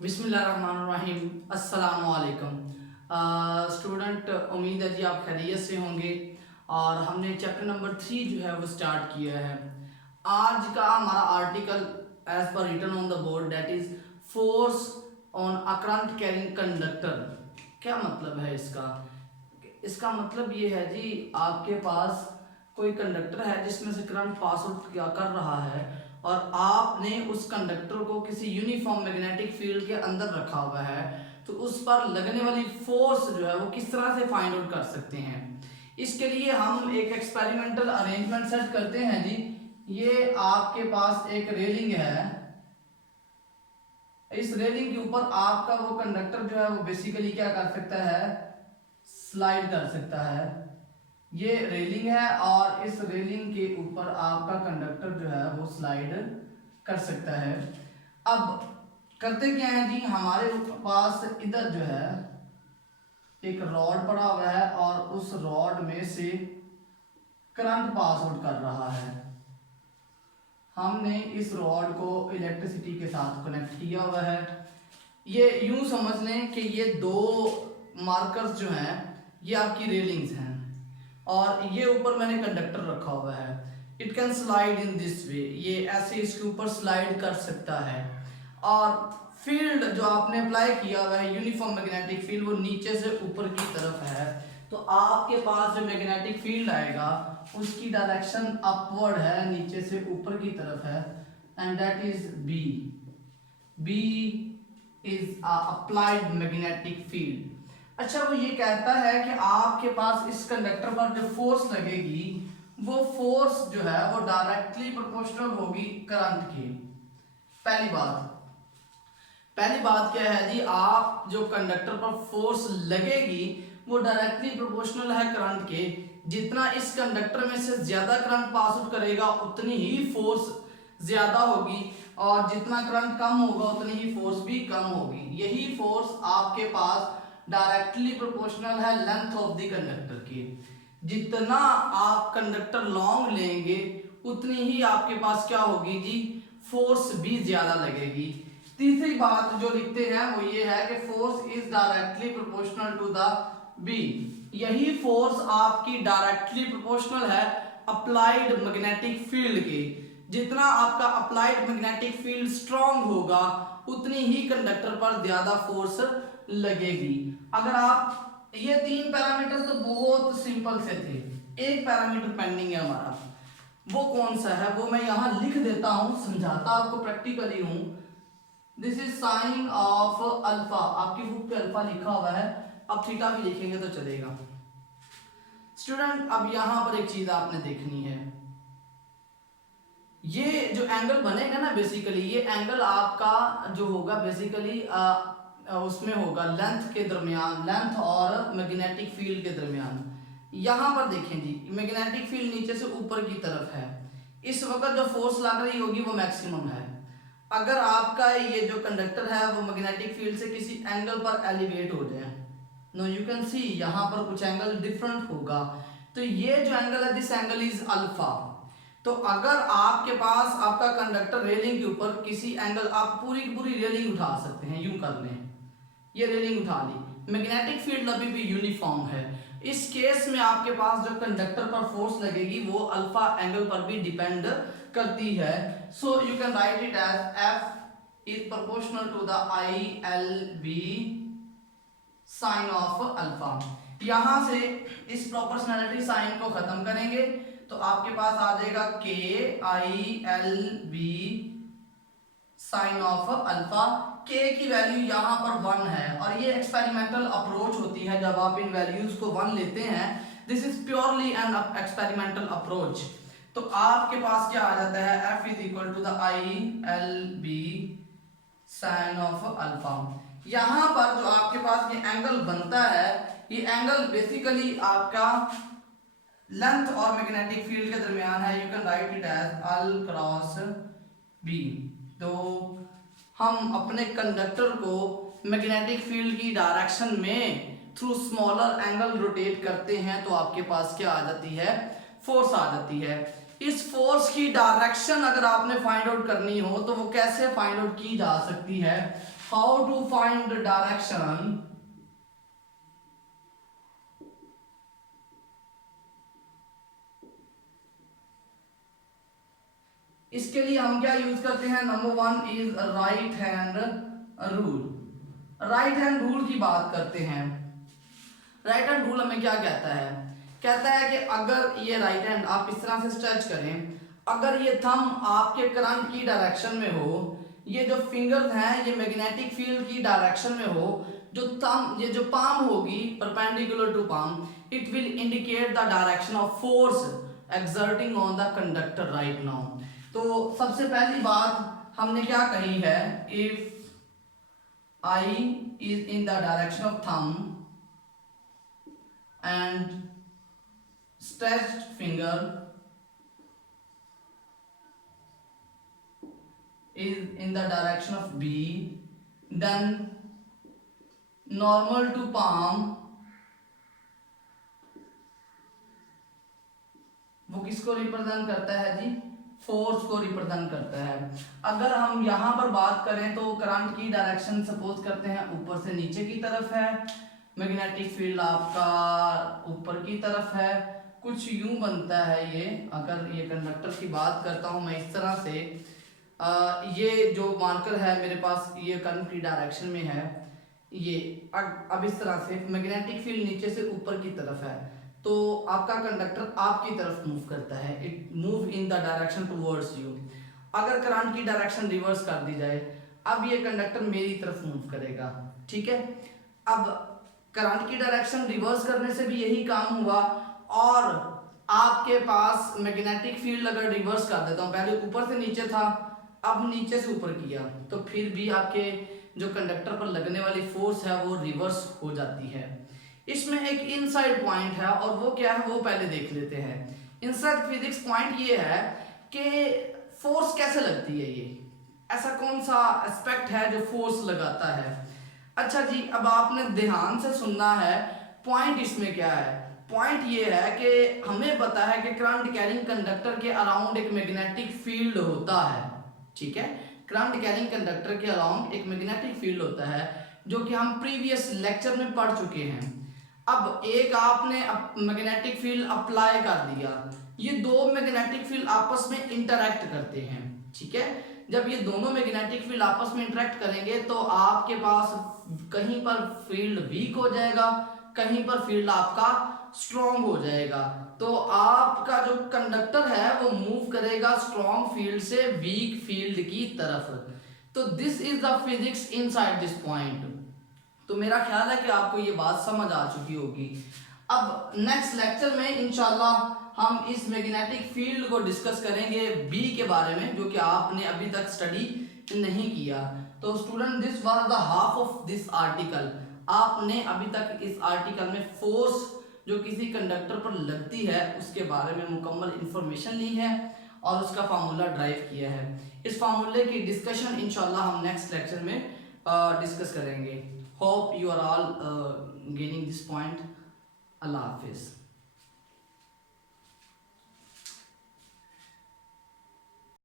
बिस्मिल्लाहिर्रहमानिर्रहीम। अस्सलाम वालेकुम स्टूडेंट, उम्मीद है जी आप खैरियत से होंगे। और हमने चैप्टर नंबर 3 जो है वो स्टार्ट किया है। आज का हमारा आर्टिकल एज पर written on the board that is force on a current carrying conductor. क्या मतलब है इसका? इसका मतलब ये है जी, आपके पास कोई कंडक्टर है जिसमें से करंट पास आउट कर रहा है और आपने उस कंडक्टर को किसी यूनिफॉर्म मैग्नेटिक फील्ड के अंदर रखा हुआ है, तो उस पर लगने वाली फोर्स जो है वो किस तरह से फाइंड आउट कर सकते हैं। इसके लिए हम एक एक्सपेरिमेंटल अरेंजमेंट सेट करते हैं जी। ये आपके पास एक रेलिंग है। इस रेलिंग के ऊपर आपका वो कंडक्टर जो है वो बेसिकली क्या कर सकता है, स्लाइड कर सकता है। ये रेलिंग है और इस रेलिंग के ऊपर आपका कंडक्टर जो है वो स्लाइड कर सकता है। अब करते क्या है जी, हमारे पास इधर जो है एक रॉड पड़ा हुआ है और उस रॉड में से करंट पास आउट कर रहा है। हमने इस रॉड को इलेक्ट्रिसिटी के साथ कनेक्ट किया हुआ है। ये यूं समझ लें कि ये दो मार्कर्स जो हैं ये आपकी रेलिंग्स हैं और ये ऊपर मैंने कंडक्टर रखा हुआ है। It can slide in this way, ये ऐसे इसके ऊपर स्लाइड कर सकता है। और फील्ड जो आपने अप्लाई किया हुआ है यूनिफॉर्म मैग्नेटिक फील्ड, वो नीचे से ऊपर की तरफ है। तो आपके पास जो मैग्नेटिक फील्ड आएगा उसकी डायरेक्शन अपवर्ड है, नीचे से ऊपर की तरफ है, and that is B. B is applied magnetic field. अच्छा, वो ये कहता है कि आपके पास इस कंडक्टर पर जो फोर्स लगेगी वो फोर्स जो है वो डायरेक्टली प्रोपोर्शनल होगी करंट की। पहली बात क्या है जी, आप जो कंडक्टर पर फोर्स लगेगी वो डायरेक्टली प्रोपोर्शनल है करंट के। जितना इस कंडक्टर में से ज्यादा करंट पास आउट करेगा उतनी ही फोर्स ज्यादा होगी और जितना करंट कम होगा उतनी ही फोर्स भी कम होगी। यही फोर्स आपके पास डायरेक्टली प्रोपोर्शनल है लेंथ ऑफ द कंडक्टर की। जितना आप कंडक्टर लॉन्ग लेंगे उतनी ही आपके पास क्या होगी जी, फोर्स भी ज्यादा लगेगी। तीसरी बात जो लिखते हैं वो ये है कि force is directly proportional to the B. यही फोर्स आपकी डायरेक्टली प्रोपोर्शनल है अप्लाइड मैग्नेटिक फील्ड की। जितना आपका अप्लाइड मैग्नेटिक फील्ड स्ट्रांग होगा उतनी ही कंडक्टर पर ज्यादा फोर्स लगेगी। अगर आप ये तीन पैरामीटर्स तो बहुत सिंपल से थे, एक पैरामीटर पेंडिंग है हमारा, वो कौन सा है वो मैं यहां लिख देता हूं, समझाता आपको प्रैक्टिकली हूं। This is sine of alpha, आपकी बुक पे अल्फा लिखा हुआ है, अब थीटा भी लिखेंगे तो चलेगा। स्टूडेंट, अब यहां पर एक चीज आपने देखनी है, ये जो एंगल बनेगा ना बेसिकली, ये एंगल आपका जो होगा बेसिकली उसमें होगा लेंथ के दरमियान, लेंथ और मैग्नेटिक फील्ड के दरमियान। यहां पर देखें जी, मैग्नेटिक फील्ड नीचे से ऊपर की तरफ है, इस वक्त जो फोर्स लग रही होगी वो मैक्सिमम है। अगर आपका ये जो कंडक्टर है वो मैग्नेटिक फील्ड से किसी एंगल पर एलिवेट हो जाए, नो यू कैन सी यहां पर कुछ एंगल डिफरेंट होगा, तो ये जो एंगल है दिस एंगल इज अल्फा। तो अगर आपके पास आपका कंडक्टर रेलिंग के ऊपर किसी एंगल, आप पूरी की पूरी रेलिंग उठा सकते हैं, यूं कर लें, ये रेलिंग उठा ली, मैग्नेटिक फील्ड अभी भी यूनिफॉर्म है। इस केस में आपके पास जो कंडक्टर पर फोर्स लगेगी वो अल्फा एंगल पर भी डिपेंड करती है। So you can write it as F is proportional to the I L B sine of alpha. यहां से इस प्रोपोर्शनैलिटी साइन को खत्म करेंगे तो आपके पास आ जाएगा k I L B sine of alpha. K की वैल्यू यहां पर 1 है और ये एक्सपेरिमेंटल अप्रोच होती है, जब आप इन वैल्यूज को 1 लेते हैं, this is purely an experimental approach. तो आपके पास क्या आ जाता है, F is equal to the I L B sine of alpha. यहां पर जो आपके पास ये एंगल बनता है, ये एंगल बेसिकली आपका लेंथ और मैग्नेटिक फील्ड के दरमियान है। You can write it as L cross B. तो हम अपने कंडक्टर को मैग्नेटिक फील्ड की डायरेक्शन में थ्रू स्मॉलर एंगल रोटेट करते हैं तो आपके पास क्या आ जाती है, फोर्स आ जाती है। इस फोर्स की डायरेक्शन अगर आपने फाइंड आउट करनी हो तो वो कैसे फाइंड आउट की जा सकती है, how to find the direction इसके लिए हम क्या यूज करते हैं, number 1 is right hand rule. Right hand rule की बात करते हैं। राइट हैंड रूल हमें क्या कहता है, कहता है कि अगर ये राइट हैंड आप इस तरह से स्ट्रेच करें, अगर ये थंब आपके करंट की डायरेक्शन में हो, ये जो फिंगर्स हैं ये मैग्नेटिक फील्ड की डायरेक्शन में हो, जो थंब ये जो पाम होगी perpendicular to palm, it will indicate the direction of force exerting on the conductor right now. तो सबसे पहली बात हमने क्या कही है, if I is in the direction of thumb and stretched finger is in the direction of B, then normal to palm वो किसको रिप्रेजेंट करता है जी, फोर्स को रिप्रेजेंट करता है। अगर हम यहाँ पर बात करें तो करंट की डायरेक्शन सपोज करते हैं ऊपर से नीचे की तरफ है, मैग्नेटिक फील्ड आपका ऊपर की तरफ है, कुछ यूं बनता है ये। अगर ये कंडक्टर की बात करता हूँ मैं इस तरह से, ये जो मार्कर है मेरे पास ये करंट की डायरेक्शन में है, ये अब इस तरह से मैग्नेटिक फील्ड नीचे से ऊपर की तरफ है, तो आपका कंडक्टर आपकी तरफ मूव करता है, it move in the direction towards you. अगर करंट की डायरेक्शन रिवर्स कर दी जाए, अब ये कंडक्टर मेरी तरफ मूव करेगा, ठीक है। अब करंट की डायरेक्शन रिवर्स करने से भी यही काम हुआ, और आपके पास मैग्नेटिक फील्ड अगर रिवर्स कर देता हूँ, पहले ऊपर से नीचे था अब नीचे से ऊपर किया, तो फिर भी आपके जो कंडक्टर पर लगने वाली फोर्स है वो रिवर्स हो जाती है। इसमें एक इनसाइड पॉइंट है, और वो क्या है वो पहले देख लेते हैं। इनसाइड फिजिक्स पॉइंट ये है कि फोर्स कैसे लगती है, ये ऐसा कौन सा एस्पेक्ट है जो फोर्स लगाता है। अच्छा जी, अब आपने ध्यान से सुनना है, पॉइंट इसमें क्या है। पॉइंट ये है कि हमें पता है कि करंट कैरिंग कंडक्टर के अराउंड एक मैग्नेटिक फील्ड होता है, ठीक है। करंट कैरिंग कंडक्टर के अराउंड एक मैग्नेटिक फील्ड होता है, जो कि हम प्रीवियस लेक्चर में पढ़ चुके हैं। अब एक आपने मैग्नेटिक फील्ड अप्लाई कर दिया, ये दो मैग्नेटिक फील्ड आपस में इंटरैक्ट करते हैं, ठीक है। जब ये दोनों मैग्नेटिक फील्ड आपस में इंटरैक्ट करेंगे तो आपके पास कहीं पर फील्ड वीक हो जाएगा, कहीं पर फील्ड आपका स्ट्रॉन्ग हो जाएगा, तो आपका जो कंडक्टर है वो मूव करेगा स्ट्रॉन्ग फील्ड से वीक फील्ड की तरफ। तो this is the physics inside this point. तो मेरा ख्याल है कि आपको ये बात समझ आ चुकी होगी। अब नेक्स्ट लेक्चर में इंशाल्लाह हम इस मैग्नेटिक फील्ड को डिस्कस करेंगे बी के बारे में, जो कि आपने अभी तक स्टडी नहीं किया। तो student, this was the half of this article. आपने अभी तक इस आर्टिकल में फोर्स जो किसी कंडक्टर पर लगती है उसके बारे में मुकम्मल इंफॉर्मेशन ली है और उसका फार्मूला ड्राइव किया है। इस फार्मूले की डिस्कशन इंशाल्लाह हम नेक्स्ट लेक्चर में डिस्कस करेंगे। Hope you are all gaining this point. Allah Hafiz.